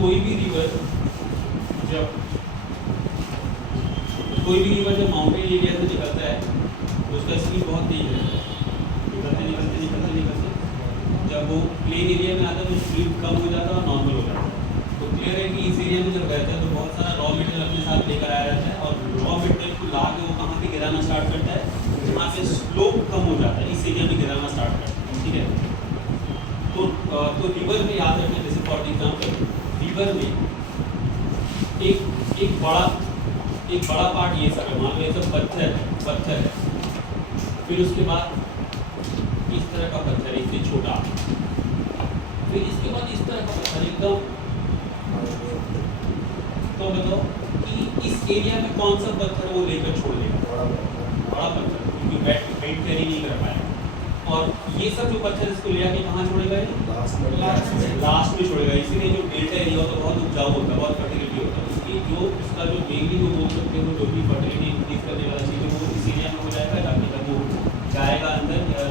कोई भी रिवर जब माउंटेन एरिया से निकलता है तो उसका स्पीड बहुत तेज रहता है, निकलते जब वो प्लेन एरिया में आता है तो स्पीड कम हो जाता है और नॉर्मल हो जाता है। तो क्लियर है कि इस एरिया में जब रहता है तो बहुत सारा रॉ मटेरियल अपने साथ लेकर आया रहता है और रॉ मटेरियल को ला के वो कहाँ पे गिराना स्टार्ट करता है, जहाँ से स्लोप कम हो जाता है इस एरिया में गिराना स्टार्ट करता है। ठीक है, तो रिवर में याद रखना, जैसे फॉर एग्जाम्पल रिवर में एक बड़ा पार्ट ये सब है, मान लो ये सब पत्थर है, फिर उसके बाद इस तरह का पत्थर है, इससे छोटा, फिर इसके बाद इस तरह का पत्थर एकदम। तो बताओ कि इस एरिया में कौन सा पत्थर वो लेकर छोड़ देगा? बड़ा पत्थर, क्योंकि वेट कैरी नहीं कर पाएगा। और ये सब जो पत्थर इसको ले आके कहाँ छोड़ेगा? लास्ट में छोड़ेगा। इसीलिए जो डेल्टा एरिया होता है बहुत उपजाऊ होता है, बहुत फर्टिलिटी होता है। उसकी जो इसका जो मेनली जो बोल सकते हो जो भी फर्टिलिटी इंक्रीज करने वाला चीज़ है वो इस एरिया में हो जाएगा, ताकि जब वो जाएगा अंदर या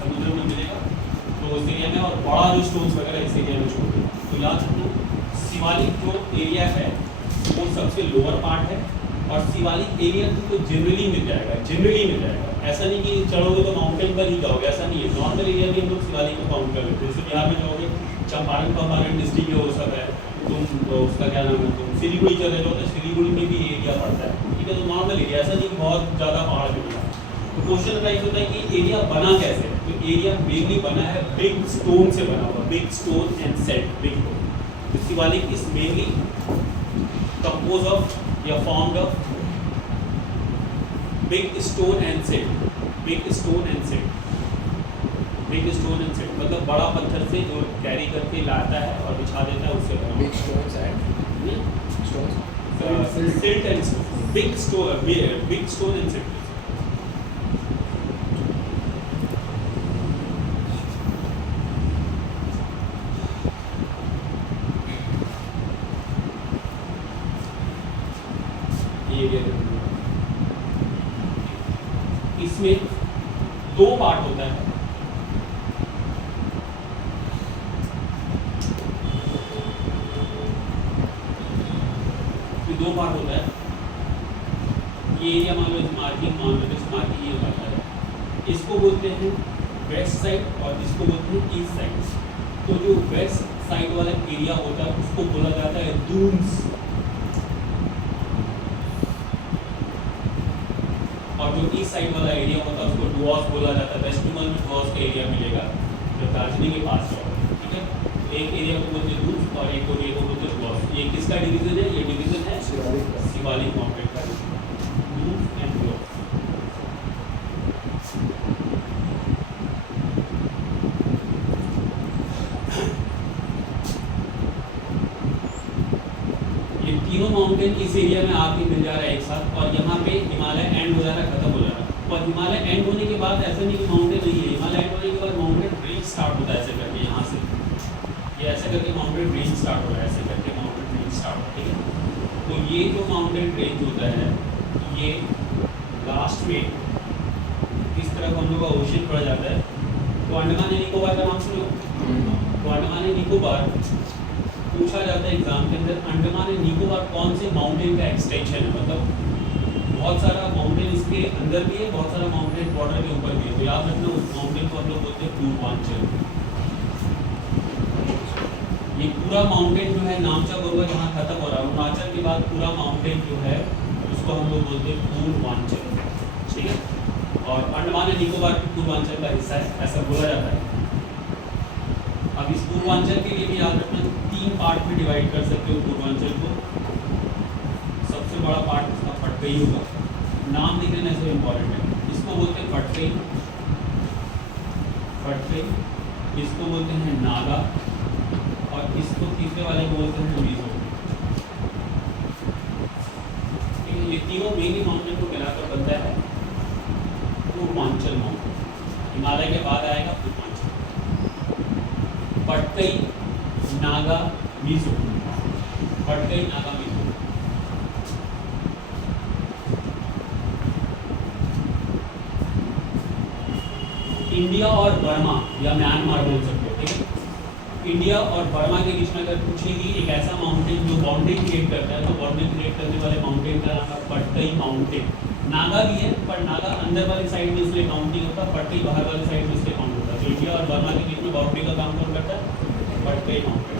समुद्र में मिलेगा तो उस एरिया में, और बड़ा जो स्टोन्स वगैरह इस एरिया में छोड़ देगा। तो याद रखना शिवालिक जो एरिया है वो सबसे लोअर पार्ट है, और शिवालिक एरिया तुमको जनरली मिल जाएगा। ऐसा नहीं कि चढ़ोगे तो माउंटेन पर ही जाओगे, ऐसा नहीं है। नॉर्मल एरिया में हम लोग शिवालिक को काउंट कर लेते हैं। जैसे बिहार में जाओगे, चंपारण डिस्ट्रिक्ट है वो सब है, तुम तो उसका क्या नाम है, तुम सिलीगुड़ी चले जाओ तो सिलीगुड़ी में भी एरिया पड़ता है। ठीक है, तो नॉर्मल एरिया, ऐसा नहीं कि बहुत ज़्यादा पहाड़ पे बना। तो क्वेश्चन राइज होता है कि एरिया बना कैसे? तो एरिया मेनली बना है बिग स्टोन से बना हुआ, big stone and sand, big stone. तो Shivalik is mainly compose of या formed of big stone and sand, big stone and sand, big stone and sand मतलब बड़ा पत्थर से जो कैरी करके लाता है और बिछा देता है, उससे बना। Big stones and stones. Silt and big stone and silt. इसमें दो पार्ट होता है। दो पार्ट होता है। ये एरिया मान लो मार्किंग ये होता है, इसको बोलते हैं वेस्ट साइड और इसको बोलते हैं ईस्ट साइड। तो जो वेस्ट साइड वाला एरिया होता है उसको बोला जाता है दून्स, और जो ईस्ट साइड वाला एरिया होता है उसको डुआस बोला जाता है। वेस्ट बंगाल में डुआस का एरिया मिलेगा जो दार्जिलिंग के पास है। ठीक है, एक एरिया को बोलते हैं दून्स और एक एरिया को बोलते हैं डुआस। ये किसका डिवीजन है? ये डिवीजन है शिवालिक माउंटेन का, दून्स एंड डुआस। ये तीनों माउंटेन इस एरिया में आके मिल जा रहा है एक साथ, और यहाँ पे हिमालय एंड हो जा रहा है, खत्म हो जा रहा है। और हिमालय एंड होने के बाद ऐसा नहीं कि माउंटेन नहीं है, हिमालय एंड होने के बाद माउंटेन रेंज स्टार्ट होता है ऐसे करके, यहाँ से ये ऐसे करके माउंटेन रेंज स्टार्ट हो रहा है, ऐसे करके माउंटेन रेंज स्टार्ट हो। ठीक है, तो ये जो माउंटेन रेंज होता है ये लास्ट में इस तरफ हम लोग का ओशन पड़ जाता है। तो अंडमान एंड निकोबार का नाम सुनो। तो अंडमान एंड निकोबार पूछा जाता है एग्जाम के अंदर, अंडमान एंड निकोबार कौन से माउंटेन का एक्सटेंशन है? मतलब बहुत सारा माउंटेन इसके अंदर भी है, बहुत सारा माउंटेन बॉर्डर के ऊपर भी है। तो याद रखना उस माउंटेन को हम लोग बोलते हैं पूर्वांचल। ये पूरा माउंटेन जो है नामचा बरुआ जहाँ खत्म हो रहा है, अरुणाचल के बाद पूरा माउंटेन जो है उसको हम लोग बोलते हैं पूर्वांचल। ठीक है, और अंडमान एंड निकोबार भी पूर्वांचल का हिस्सा है, ऐसा बोला जाता है। अब इस पूर्वांचल के लिए भी याद रखना, तीन पार्ट में डिवाइड कर सकते हो पूर्वांचल को। सबसे बड़ा पार्ट उसका पटकई होगा, नाम लिख लेना इसको इम्पोर्टेंट है। इसको बोलते हैं पटकई, इसको बोलते हैं नागा, और इसको तीसरे वाले को बोलते हैं मिजो। ये तीनों मेनली माउंटेन को मिलाकर बनता है पूर्वांचल माउंटेन। हिमालय के बाद आएगा पूर्वांचल, पटकई, नागा, मिजो, पटकई, नागा, मिजो। इंडिया और बर्मा या म्यांमार बोल सकते हो। ठीक है, इंडिया और बर्मा के बीच में अगर पूछेगी एक ऐसा माउंटेन जो बाउंड्री क्रिएट करता है, तो बाउंड्री क्रिएट करने वाले माउंटेन का नाम है पट्टई माउंटेन। नागा भी है, पर नागा अंदर वाली साइड में इसलिए काउंट नहीं होता, पट्टई बाहर वाली साइड में इसलिए काउंट होता है। तो इंडिया और बर्मा के बीच में बाउंड्री का काम कौन करता है? पट्टई माउंटेन।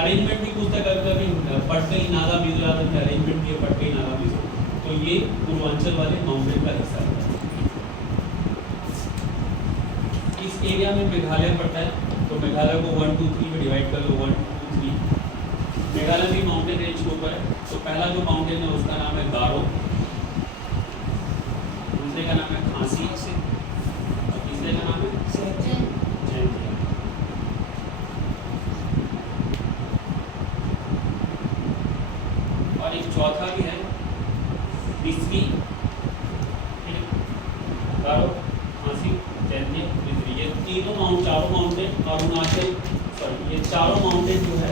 अरेंजमेंट भी पूछता है कभी कभी, पट्टई नागा मिजो, अरेंजमेंट भी है पट्टई नागा मिजो। तो ये पूर्वांचल वाले माउंटेन का हिस्सा है। इस एरिया में मेघालय पड़ता है, तो मेघालय को 1 2 3 में डिवाइड कर लो, 1 2 3। मेघालय भी माउंटेन रेंज के ऊपर है। तो पहला जो माउंटेन है उसका नाम है गारो, दूसरे का नाम है खांसी और तीसरे का नाम है जैंतिया। और एक चौथा भी है बिस्वी, गारो, खांसी, जैंतिया, बिस्वी। ये चारों माउंटेन अरुणाचल, सॉरी ये चारों माउंटेन जो है,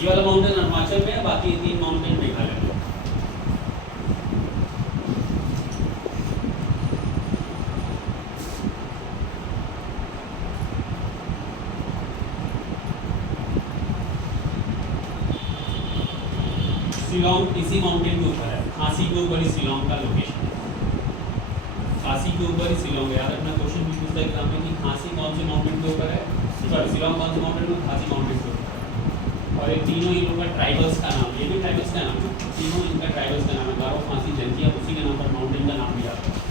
ये वाला माउंटेन अरुणाचल में है, बाकी 3 माउंटेन मेघालय में। शिलोंग इसी माउंटेन के ऊपर है, खांसी के ऊपर ही शिलोंग का लोकेशन है। खांसी के ऊपर ही शिलोंग है। याद रखना, क्वेश्चन भी पूछता है एग्जाम में कि खांसी कौन से माउंटेन के ऊपर है, सॉरी शिलोंग कौन से माउंटेन में, खांसी माउंटेन के ऊपर है। और ये तीनों इन लोगों का ट्राइबल्स का नाम, ये भी ट्राइबल्स का नाम है, तीनों इनका ट्राइबल्स का नाम है। गारो, खांसी, जैंतिया उसी के नाम पर माउंटेन का नाम भी आता है।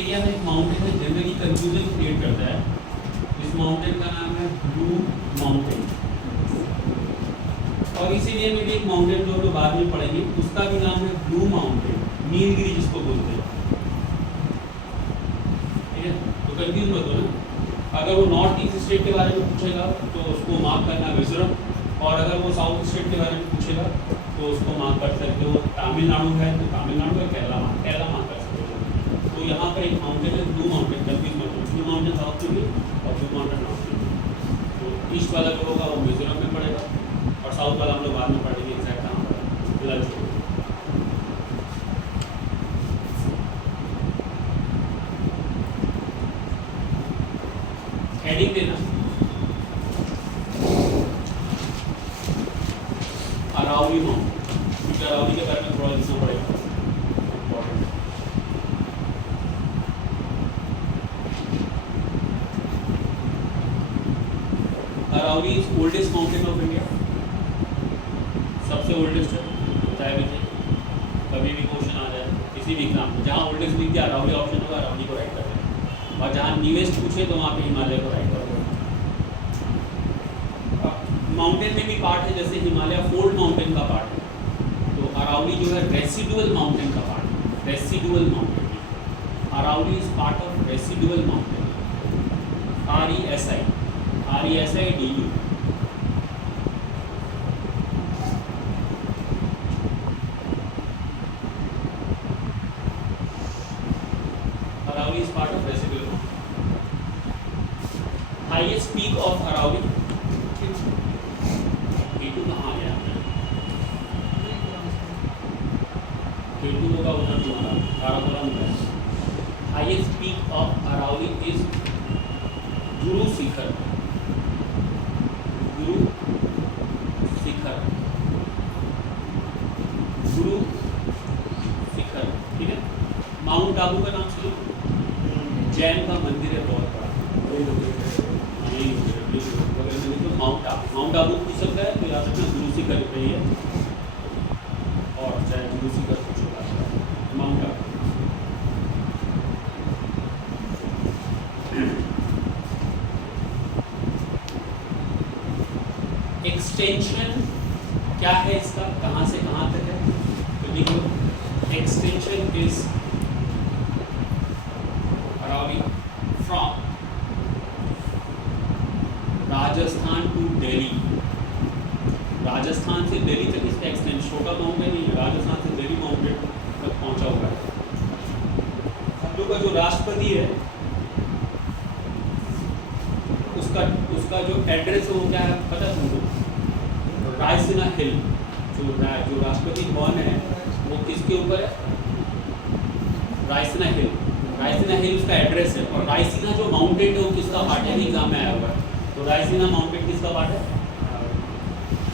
एरिया में एक माउंटेन है, जनरली कंफ्यूजन क्रिएट करता है। इस माउंटेन का नाम है ब्लू माउंटेन। और इस एरिया में भी एक माउंटेन जो लोग बाद में पढ़ेंगे, उसका भी नाम है ब्लू माउंटेन, नीलगिरी जिसको बोलते हैं। ठीक है, तो कंफ्यूज मत हो ना। अगर वो नॉर्थ ईस्ट स्टेट के बारे में पूछेगा तो उसको मार्क करना मिजोरम, और अगर वो साउथ स्टेट के बारे में पूछेगा तो उसको मार्क कर सकते हो। तमिलनाडु है तो तमिलनाडु का केरला मार्क कर सकते हो। तो यहाँ पर एक माउंटेन है ब्लू माउंटेन, कंफ्यूज मत हो। ब्लू माउंटेन साउथ में भी और ब्लू माउंटेन नॉर्थ में। तो ईस्ट वाला जो होगा वो मिजोरम में पड़ेगा, और साउथ वाला हम लोग बाद में पढ़ेंगे एग्जैक्ट कहाँ पर फिलहाल। हेडिंग देना, अरावली माउंटेन, क्योंकि अरावली के बारे में थोड़ा लिखना पड़ेगा। Aravalli is oldest mountain of India, सबसे ओल्डेस्ट है, बताया भी थे। कभी भी क्वेश्चन आ जाए किसी भी एग्जाम में, जहाँ ओल्डेस्ट लिख दिया अरावली ऑप्शन होगा, अरावली को राइट कर दें। और जहाँ न्यूएस्ट पूछे तो वहाँ पे हिमालय को राइट कर दें। माउंटेन में भी पार्ट है, जैसे हिमालय फोल्ड माउंटेन का पार्ट है, तो अरावली जो है रेसिडुअल माउंटेन का पार्ट है। Residual mountain, Aravalli is part of residual mountain, RESIDU। Aravalli is part of residual mountain. Highest peak of Aravalli, K2 कहाँ गया? K2 होगा उधर तुम्हारा काराकोरम में। Highest peak of Aravalli is Guru Shikhar, Guru Shikhar, Guru Shikhar. ठीक है, माउंट आबू का नाम सुनो, जैन का मंदिर है बहुत बड़ा, तो माउंट आबू पूछ सकता है, तो याद रखना गुरु शिखर पे ही है, और चाहे गुरु शिखर पूछ सकता है माउंट आबू। एक्सटेंशन क्या है इसका, कहाँ से कहाँ तक है? तो देखो, extension is Aravalli from Rajasthan to Delhi, का जो राष्ट्रपति है उसका जो एड्रेस है वो क्या है पता है तुमको? रायसीना हिल। जो राष्ट्रपति भवन है वो किसके ऊपर है? रायसीना हिल। रायसीना हिल उसका एड्रेस है। और रायसीना जो माउंटेन है वो किसका पार्ट है? एग्जाम में आया हुआ है। तो रायसीना माउंटेन किसका पार्ट है?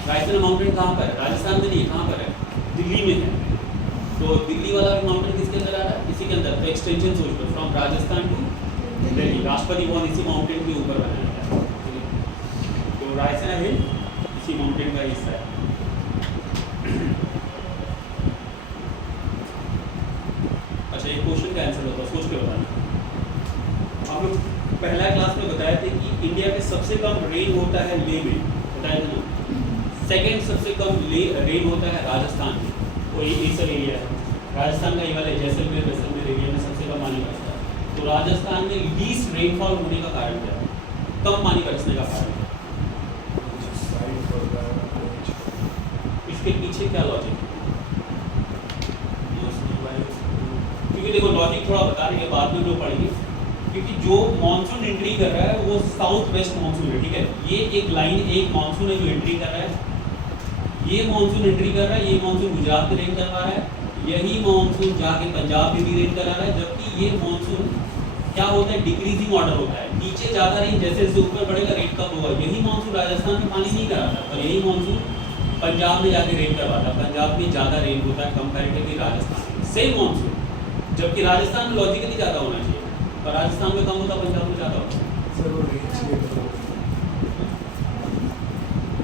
रायसीना माउंटेन कहाँ पर है? राजस्थान में नहीं, कहाँ पर है? दिल्ली में है। तो दिल्ली वाला माउंटेन किसके अंदर आ रहा है? इसी के अंदर। तो एक्सटेंशन सोच लो, फ्रॉम राजस्थान टू दिल्ली। राष्ट्रपति भवन इसी माउंटेन के ऊपर बनाया गया है। तो रायसीना हिल इसी माउंटेन का हिस्सा है। अच्छा, ये क्वेश्चन का आंसर होता है, सोच के बताना। आप लोग पहला क्लास में बताए थे कि इंडिया में सबसे कम रेन होता है लेह में, बताया था ना। सेकेंड सबसे कम रेन होता है राजस्थान में, वो ईस्टर्न एरिया है। राजस्थान का ये वाला जैसलमेर एरिया में सबसे कम पानी बरसता है। तो राजस्थान में लीस्ट रेनफॉल होने का कारण क्या है? कम पानी बरसने का कारण क्या है? इसके पीछे क्या लॉजिक है? क्योंकि देखो लॉजिक थोड़ा बता रही है, बाद में जो पढ़ेंगे। क्योंकि जो मानसून एंट्री कर रहा है वो साउथ वेस्ट मानसून है, ठीक है। ये एक लाइन, एक मानसून है जो एंट्री कर रहा है। ये मानसून एंट्री कर रहा है, ये मानसून गुजरात में रेन करवा रहा है, यही मानसून जाके पंजाब में भी रेन करा रहा है। जबकि ये मानसून क्या होता है? डिक्रीजिंग ऑर्डर होता है, नीचे ज़्यादा रेन जैसे जैसे ऊपर बढ़ेगा रेन कम होगा। यही मानसून राजस्थान में पानी नहीं कराता, और यही मानसून पंजाब में जाके रेन करवाता है। पंजाब में ज़्यादा रेन होता है कंपैरेटिवली राजस्थान में, सेम मानसून। जबकि राजस्थान में लॉजिकली ज़्यादा होना चाहिए, पर राजस्थान में कम होता, पंजाब में ज़्यादा होता है।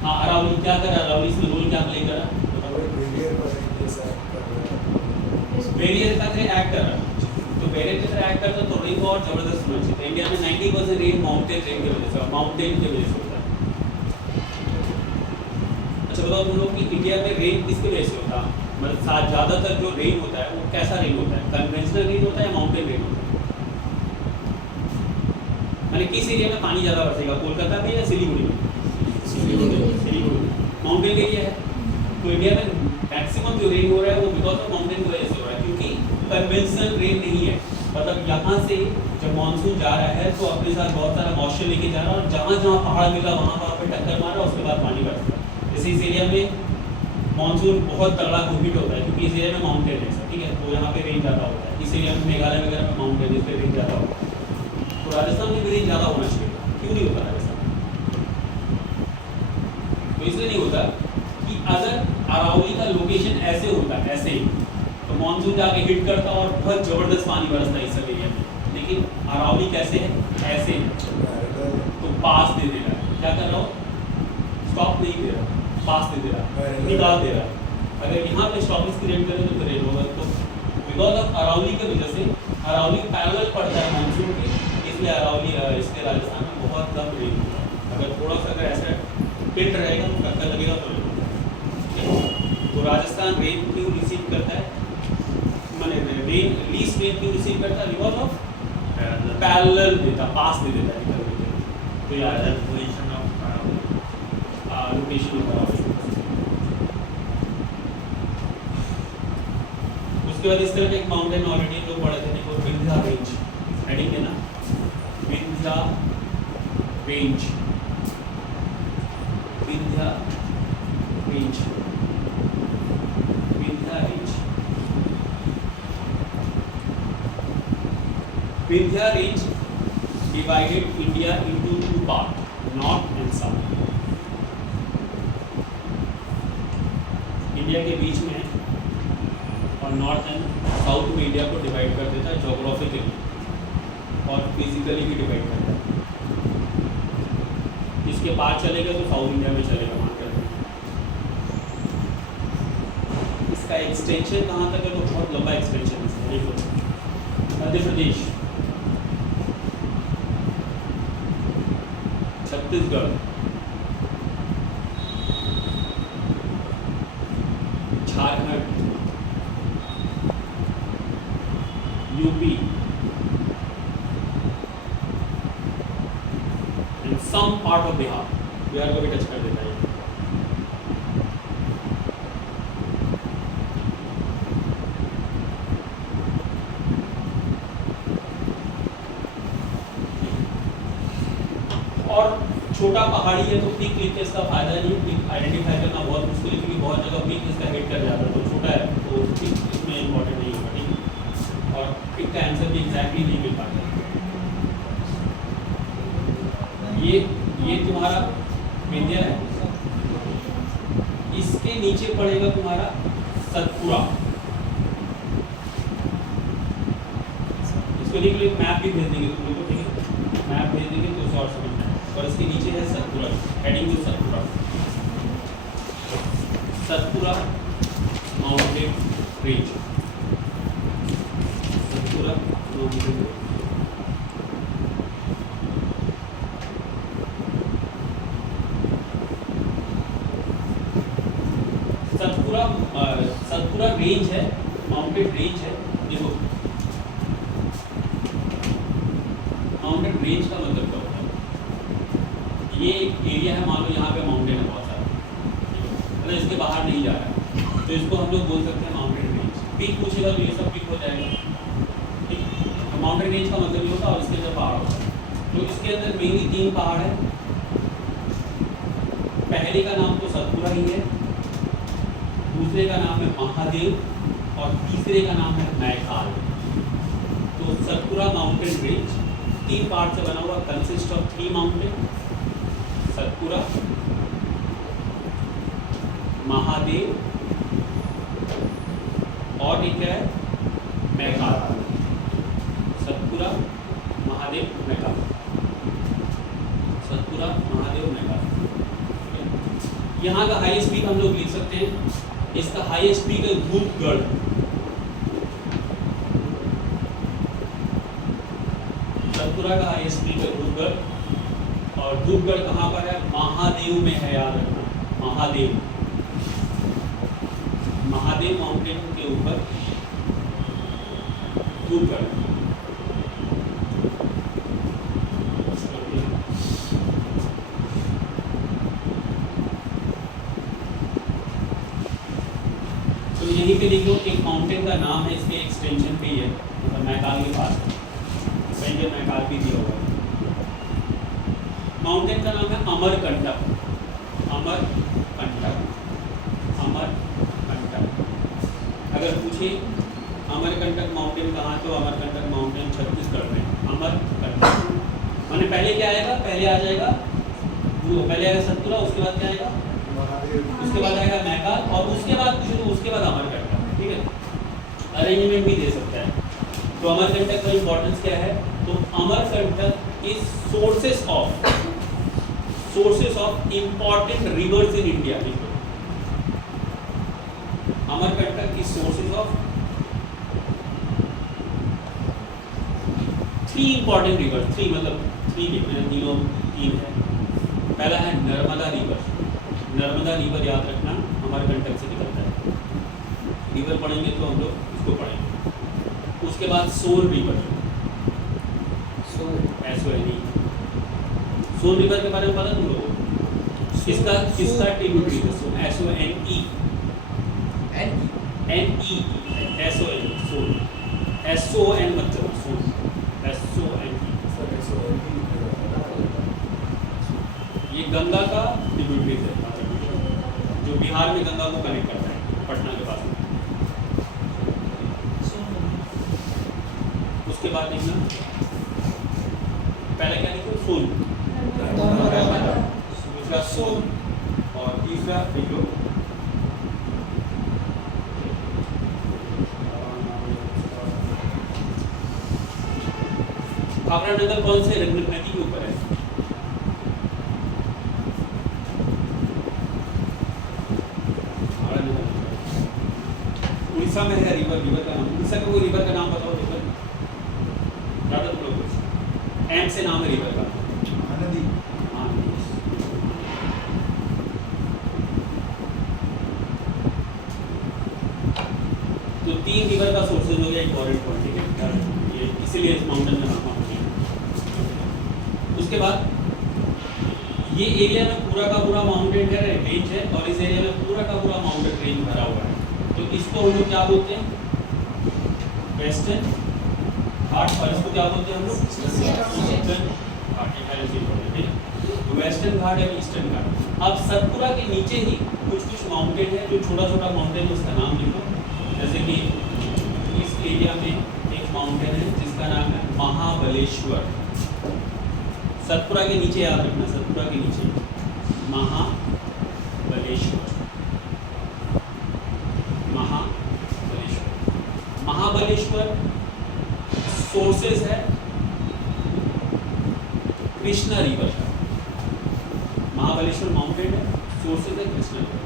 हाँ, अरावली क्या करा? अरावली इसमें रोल क्या प्ले करा? बैरियर का एक्ट कर रहा है। तो बैरियर की तरह एक्ट करता है तो रेन को और जबरदस्त होना चाहिए। तो इंडिया में 90% रेन माउंटेन रेन की वजह से, माउंटेन की वजह से होता है। अच्छा बताओ तुम लोग कि इंडिया में रेन किसकी वजह से होता है? मतलब ज़्यादातर जो रेन होता है वो कैसा रेन होता है? कन्वेंशनल रेन होता है या माउंटेन रेन होता है? मैंने किस एरिया में पानी ज़्यादा बरसेगा, कोलकाता में या सिलीगुड़ी में? सिलीगुड़ी माउंटेन एरिया है। तो इंडिया में मैक्सिमम जो रेन हो रहा है वो बिकॉज ऑफ माउंटेन की वजह से हो रहा है, क्योंकि कन्वेंशनल रेन नहीं है। मतलब यहाँ से जब मानसून जा रहा है तो अपने साथ बहुत सारा मॉइस्चर लेके जा रहा है, और जहाँ जहाँ पहाड़ मिला वहाँ पे टक्कर मारा, उसके बाद पानी बरसता है। जैसे इस एरिया में मानसून बहुत तगड़ा हिट होता है क्योंकि इस एरिया में माउंटेन है, ठीक है। तो यहाँ पे रेन ज़्यादा होता है। इस एरिया में मेघालय वगैरह में माउंटेन, इस पर रेन ज़्यादा होता है। तो राजस्थान में भी रेन ज़्यादा होना चाहिए, क्यों नहीं होता राजस्थान? तो इसलिए नहीं होता कि अगर अरावली का लोकेशन ऐसे होता, ऐसे तो मानसून जाके हिट करता और बहुत ज़बरदस्त पानी बरसता है इस सब एरिया में। लेकिन अरावली कैसे है? ऐसे है। तो पास दे दे रहा है। क्या कर रहा हो? स्टॉप नहीं दे रहा, पास दे दे रहा, निकाल दे रहा। अगर यहाँ पे स्टॉपेज क्रिएट करें तो रेन होगा। तो बिकॉज ऑफ अरावली की वजह से, अरावली पैरेलल पड़ता है मानसून के, इसलिए अरावली इसलिए राजस्थान में बहुत कम रेन होता है। अगर थोड़ा सा अगर ऐसा टिल्ट रहेगा तो टक्कर लगेगा तो रेन होगा। तो राजस्थान रेन क्यों रिसीव करता है? मैंने रेन लीस्ट रेन क्यों रिसीव करता है? बिकॉज ऑफ पैरेलल देता, पास दे देता है। तो याद है position of location of Aravalli. उसके बाद इस तरह के एक माउंटेन ऑलरेडी हम लोग पढ़े थे, देखो विंध्या रेंज, हेडिंग है ना, Vindhya range, Vindhya range, Vindhya range. Vindhya range divided India into two part, north and south. India के बीच में और नॉर्थ एंड साउथ में इंडिया को डिवाइड कर देता है जोग्राफिकली, और फिजिकली भी डिवाइड करता है। इसके पार चलेगा तो साउथ इंडिया में चलेगा, मान कर। इसका एक्सटेंशन कहाँ तक है? तो बहुत लंबा एक्सटेंशन है। देखो Madhya Pradesh, Chhattisgarh, Jharkhand, UP and some part of Bihar, Bihar को भी टच कर देता है। और छोटा पहाड़ी है तो पीक लिख के इसका फायदा नहीं, पीक आइडेंटिफाई करना बहुत मुश्किल है क्योंकि बहुत जगह पीक इसका हिट कर जाता है, तो छोटा है तो पीक इसमें इम्पोर्टेंट नहीं होगा, ठीक है। और पीक का आंसर भी एग्जैक्टली नहीं मिल पाता। ये तुम्हारा विंध्य है, इसके नीचे पड़ेगा तुम्हारा सतपुरा। इसको के लिए मैप भी भेज देंगे तुम लोग को, ठीक है, मैप भेज देंगे तो शॉर्ट समझना है। और इसके नीचे है Satpura, heading to Satpura, Satpura mountain range, Satpura mountain range. Satpura range है, माउंटेन रेंज है। देखो माउंटेन रेंज का मतलब क्या होता है, ये एक एरिया है, मान लो यहाँ पे माउंटेन है बहुत सारा, मतलब इसके बाहर नहीं जा रहा है, तो इसको हम लोग बोल सकते हैं माउंटेन रेंज। पीक पूछेगा तो ये सब पीक हो जाएगा, ठीक। तो माउंटेन रेंज का मतलब ये होता है और इसके अंदर पहाड़ होता है। तो इसके अंदर मेनली 3 पहाड़ है, पहले का नाम तो सतपुरा ही है, दूसरे का नाम है महादेव और तीसरे का नाम है मैकाल। तो सतपुरा माउंटेन रेंज 3 पार्ट से बना हुआ, consist of 3 mountain, Satpura, Mahadev और एक है मैकाल। सतपुरा, महादेव, मैकाल, सतपुरा, महादेव, मैकाल। यहाँ का हाईएस्ट पीक हम लोग लिख सकते हैं, इसका हाईएस्ट पीक है धूपगढ़, सतपुरा का हाईएस्ट पीक है धूपगढ़। और धूपगढ़ कहाँ पर है, महादेव में है, याद रखना, महादेव, महादेव माउंटेन के ऊपर धूपगढ़। तो यहीं पे लिख लो, एक माउंटेन का नाम है, इसके एक्सटेंशन पे ही है, मतलब मैकाल के पास पहले मैकाल भी दिया हुआ है। माउंटेन का नाम है अमरकंटक, अमरकंटक, अमरकंटक। अगर पूछे अमरकंटक माउंटेन कहाँ, तो अमरकंटक माउंटेन छत्तीसगढ़ में, अमरकंटक। माने पहले क्या आएगा, पहले आ जाएगा वो, पहले आएगा सतपुरा, उसके बाद क्या आएगा, उसके बाद आएगा मैकाल, और उसके बाद पूछे तो उसके बाद अमरकंटक, ठीक है। अरेंजमेंट भी दे सकता है। तो अमरकंटक का इंपॉर्टेंस क्या है, तो Amarkantak is sources of important rivers in India. Amarkantak की सोर्सेस ऑफ 3 इंपॉर्टेंट रिवर, 3 मतलब 3 है। पहला है नर्मदा रिवर, नर्मदा रिवर याद रखना, अमरकंटक से निकलता है, रिवर पढ़ेंगे तो हम लोग इसको पढ़ेंगे। उसके बाद सोन रिवर, SONE, सोन रिवर के बारे में पता तुम लोगों को, किसका ट्रिब्यूटरी है, SONE, सोन, SON मत चलो, सोन, SONE। ये गंगा का ट्रिब्यूटरी है, जो बिहार में गंगा को कनेक्ट करता है, पटना के पास। उसके बाद लिखना, पहले क्या लिखो, सोन, दूसरा सोन, और तीसरा लिखो भाखड़ा नगर। कौन से नदी के ऊपर है, उड़ीसा में है। रिवर का नाम, उड़ीसा का कोई रिवर का नाम बताओ, रिवर ज्यादा तुम लोग, एम से नाम है रिवर का, महानदी। तो 3 रिवर का सोर्सेज हो गया इंपॉर्टेंट पॉइंट, ठीक है, ये इसीलिए इस माउंटेन का नाम है। उसके बाद ये एरिया में पूरा का पूरा माउंटेन रेंज है, और इस एरिया में पूरा का पूरा माउंटेन रेंज भरा हुआ है, तो इसको हम लोग क्या बोलते हैं, वेस्टर्न घाट, और इसको क्या बोलते हैं हम लोग, ईस्टर्न घाट। ठीक है, वेस्टर्न घाट या ईस्टर्न घाट। अब सतपुरा के नीचे ही कुछ कुछ माउंटेन है, जो छोटा छोटा माउंटेन है उसका नाम लिखो। जैसे कि इस एरिया में एक माउंटेन है जिसका नाम है महाबलेश्वर। सतपुरा के नीचे याद रखना, सतपुरा के नीचे महाबलेश्वर। महाबलेश्वर सोर्सेस है कृष्णा रिवर का। महाबलेश्वर माउंटेन है, सोर्सेस है कृष्णा रिवर।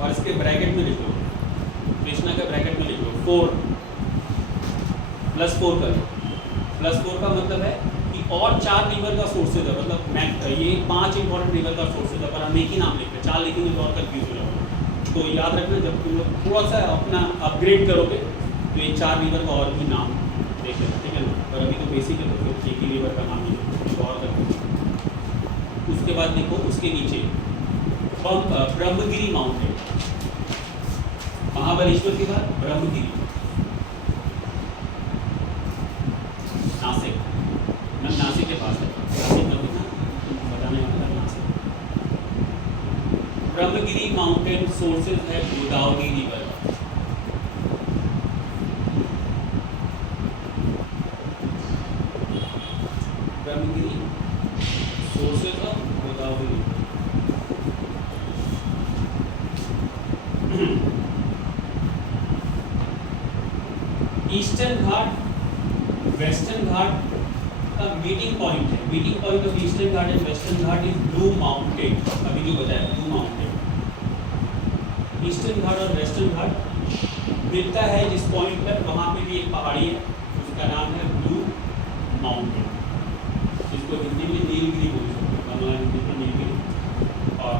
और इसके ब्रैकेट में लिख लो, कृष्णा के ब्रैकेट में लिख लो 4 +4 कर लो। +4 का मतलब है कि और 4 रिवर का सोर्सेज है, मतलब ये 5 इंपॉर्टेंट रिवर का सोर्सेज है, पर हम एक ही नाम लिख रहे हैं, 4 लिखेंगे तो और कंफ्यूज हो जाओगे। तो याद रखना, जब तुम लोग थोड़ा सा अपना अपग्रेड करोगे तो ये 4 रिवर का और भी नाम देख लेना, ठीक है ना। पर अभी तो बेसिक है, तो फिर एक ही रिवर का नाम लिखो और कंफ्यूज। उसके बाद देखो उसके नीचे ब्रह्मगिरी माउंटेन। महाबलेश्वर के बाद ब्रह्मगिरी, नासिक, नासिक के पास है, नासिक का बताने वाला था नासिक। ब्रह्मगिरी माउंटेन सोर्सेज है Godavari river. Brahmagiri sources of Godavari river. Eastern Ghat Western Ghat का मीटिंग पॉइंट है। Meeting point of Eastern Ghat and Western Ghat is Blue Mountain. अभी जो बताया ब्लू माउंटेन। ईस्टर्न घाट और वेस्टर्न घाट मिलता है जिस पॉइंट पर, वहाँ पे भी एक पहाड़ी है, उसका नाम है ब्लू माउंटेन, जिसको हिंदी में नीलगिरी बोल सकते हैं, बांग्ला हिंदी में नीलगिरी। और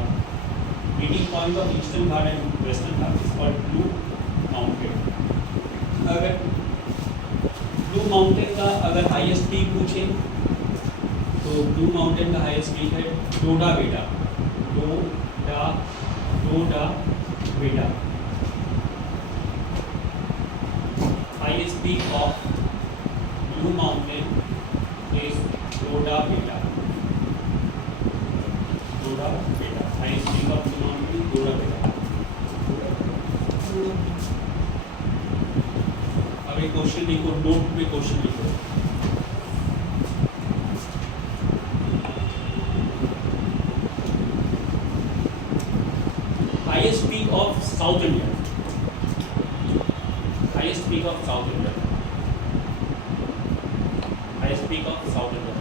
meeting point of Eastern Ghat and Western Ghat is called Blue Mountain. अगर ब्लू माउंटेन का अगर हाईएस्ट पीक पूछे तो ब्लू माउंटेन का हाईएस्ट पीक है Doddabetta. Doddabetta highest peak of Blue Mountain is Doddabetta. Doddabetta highest peak of Blue Mountain Doddabetta. अब एक question लिखो, नोट में क्वेश्चन लिखो। Highest peak of South India. Highest peak of South India. Highest peak of South India.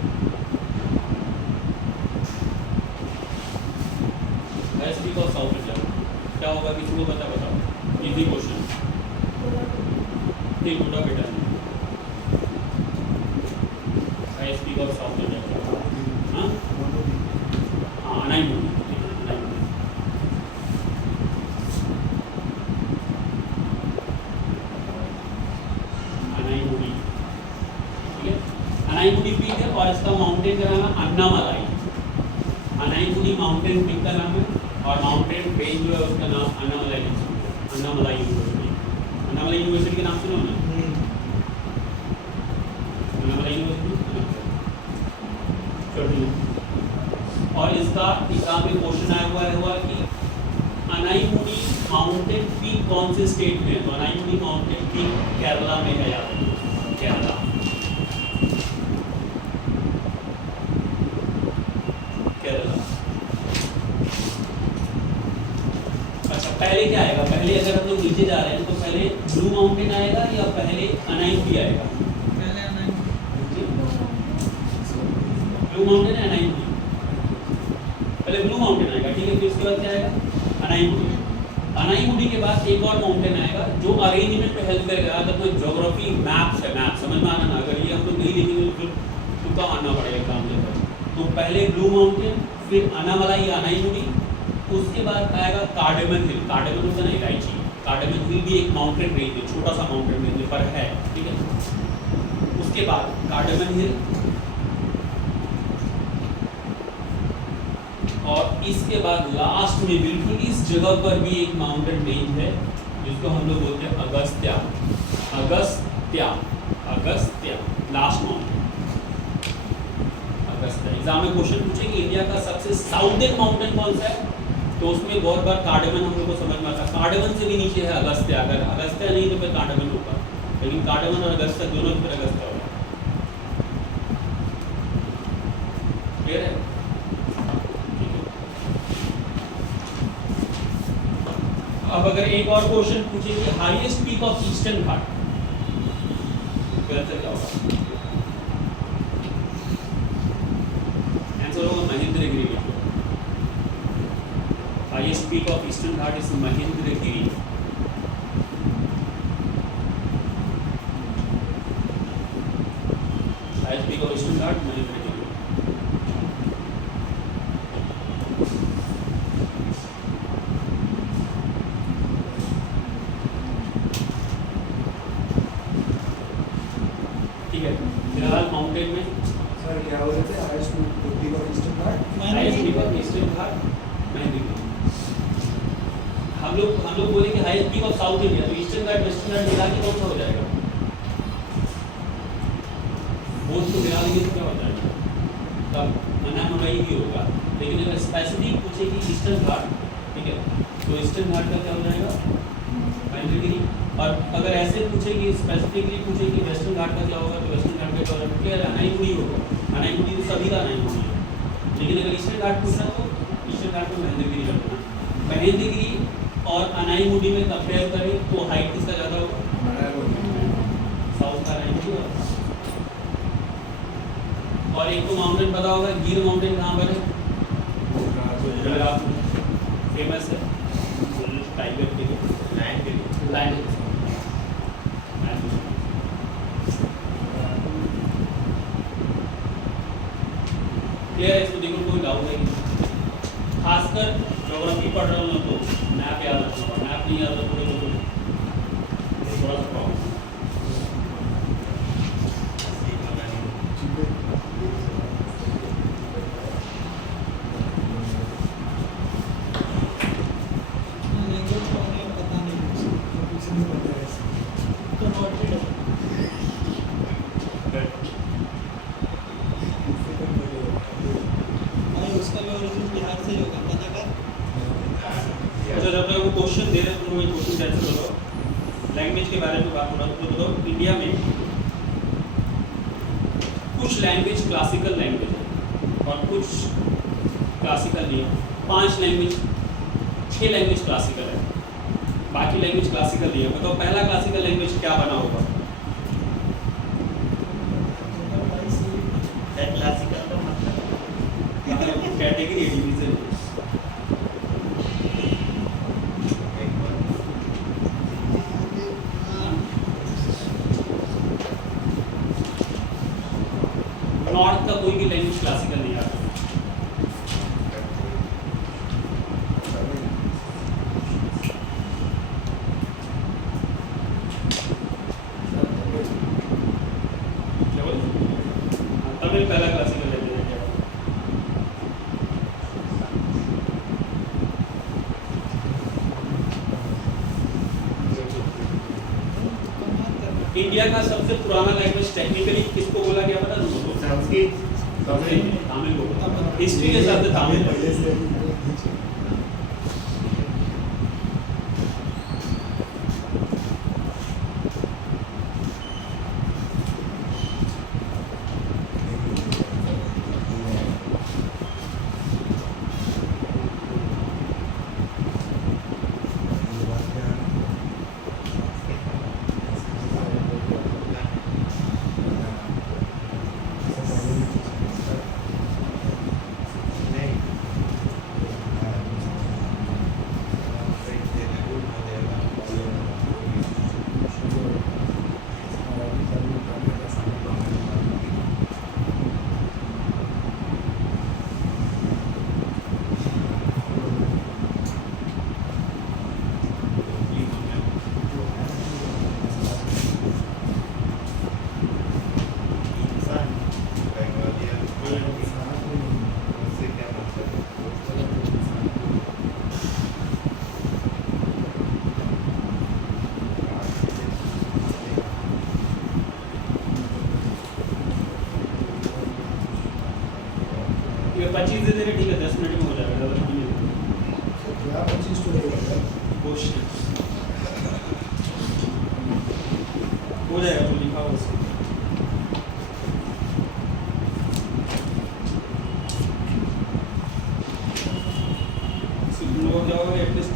Highest peak of South India क्या होगा, किसी को बताओ। Easy question. Doddabetta highest peak of South India. हाँ हाँ, अनाईमुडी। अनाईमुडी, ठीक है। अनाईमुडी पीक है और इसका माउंटेन का नाम है अन्नामलाई। अनाईमुडी माउंटेन पीक का नाम है और माउंटेन रेंज जो है उसका नाम अन्नामलाई। अन्नामलाई यूनिवर्सिटी। अन्नामलाई यूनिवर्सिटी के नाम सुनो ना, अन्नामलाई यूनिवर्सिटी। और इसका एग्जाम में क्वेश्चन आया हुआ है कि अनाईमुडी माउंटेन पीक कौन से स्टेट में है। तो अनाईमुडी माउंटेन पीक केरला में है यार, केरला। केरला। अच्छा, पहले क्या आएगा? पहले अगर हम लोग नीचे जा रहे हैं तो पहले ब्लू माउंटेन आएगा या पहले अनाईमुडी आएगा? पहले ब्लू माउंटेन है अनाईमुडी? पहले ब्लू माउंटेन आएगा, ठीक है। फिर उसके बाद क्या आएगा? अनाईमुडी। अनाईमुडी के बाद एक और माउंटेन आएगा जो अरेंजमेंट पे हेल्प करेगा। अगर कोई ज्योग्राफी मैप्स है, मैप समझ में आना ना, अगर ये हम लोग नहीं लिखेंगे तो तुमको आना पड़ेगा एग्जाम देकर। तो पहले ब्लू माउंटेन, फिर अनामलाई या अनाईमुडी, उसके बाद आएगा कार्डेमन हिल। कार्डेमन होता है ना इलायची, कार्डेमन हिल भी एक माउंटेन रेंज है, छोटा सा माउंटेन रेंज पर है, ठीक है। उसके बाद कार्डेमन हिल और इसके बाद लास्ट में बिल्कुल इस जगह पर भी एक माउंटेन रेंज है जिसको हम लोग बोलते हैं Agastya. Agastya Agastya, last mountain Agastya. Exam में क्वेश्चन पूछे कि इंडिया का सबसे साउथर्न माउंटेन कौन सा है, तो उसमें बहुत बार कार्डामन हम लोग को समझ में आता है। कार्डामन से भी नीचे है अगस्त्य, अगर अगस्त्य नहीं तो फिर कार्डामन होगा, लेकिन कार्डामन और अगस्त्य दोनों फिर अगस्त्य होगा। क्लियर है? अब अगर एक और क्वेश्चन पूछे कि highest peak of Eastern Ghat, तो आंसर क्या होगा? आंसर होगा Mahendragiri. Highest peak of Eastern Ghat is Mahendragiri. Highest peak of Eastern Ghat Mahendragiri. ठीक है, फिलहाल माउंटेन में सर क्या हो रहे थे highest peak of Eastern Ghat? Highest peak of Eastern Ghat Mahendragiri. हम लोग बोले कि highest peak of South India, तो ईस्टर्न घाट वेस्टर्न घाट मिला के कौन सा हो जाएगा? बोथ को मिला लेंगे तो क्या हो जाएगा? तब अनामोलाई भी होगा। लेकिन अगर स्पेसिफिक पूछे कि ईस्टर्न घाट, ठीक है, तो ईस्टर्न घाट का क्या हो जाएगा? महेंद्रगिरी। और अगर ऐसे पूछे कि स्पेसिफिकली पूछे कि वेस्टर्न घाट का क्या होगा, तो वेस्टर्न घाट का क्या होगा? क्लियर है, अनाईमुड़ी होगा। अनाईमुड़ी तो सभी का अनाईमुड़ी है, लेकिन अगर ईस्टर्न घाट पूछना तो ईस्टर्न घाट में महेंद्रगिरी रखना। महेंद्रगिरी और अनाईमुड़ी में कंपेयर करें तो हाइट किसका ज़्यादा होगा? साउथ का अनाईमुड़ी। और एक तो माउंटेन पता होगा, गिर माउंटेन कहाँ पर है? गुजरात में फेमस है टाइगर के लिए, लायन। क्लियर है? इसको देखो, कोई डाउट है? खासकर ज्योग्राफी पढ़ रहे हो ना तो मैप याद रखना, मैप नहीं याद रखोगे तो थोड़ा सा प्रॉब्लम। अच्छा, जब तक वो क्वेश्चन दे रहे हैं तुम लोग क्वेश्चन कैसे करो। लैंग्वेज के बारे में बात हो रहा है, तो बताओ इंडिया में कुछ लैंग्वेज क्लासिकल लैंग्वेज है और कुछ क्लासिकल नहीं है। 5 लैंग्वेज, 6 लैंग्वेज क्लासिकल है, बाकी लैंग्वेज क्लासिकल नहीं है। बताओ पहला क्लासिकल लैंग्वेज क्या बना होगा? क्लासिकल का मतलब कैटेगरी डिवीजन। नॉर्थ का कोई भी लैंग्वेज क्लासिकल नहीं आता। तमिल पहला क्लासिकल लैंग्वेज है क्या? इंडिया का सबसे पुराना लैंग्वेज टेक्निकली किसको बोला गया पता तुमको? संस्कृत तमिल को। हिस्ट्री के हिसाब से तमिल है। 25 दे दे रहे ठीक है 10 मिनट में हो जाएगा ज़्यादा टाइम नहीं लगेगा। क्या 25 तो हो गया क्वेश्चन हो जाएगा जो लिखा हो उसको हो जाओगे एटलीस्ट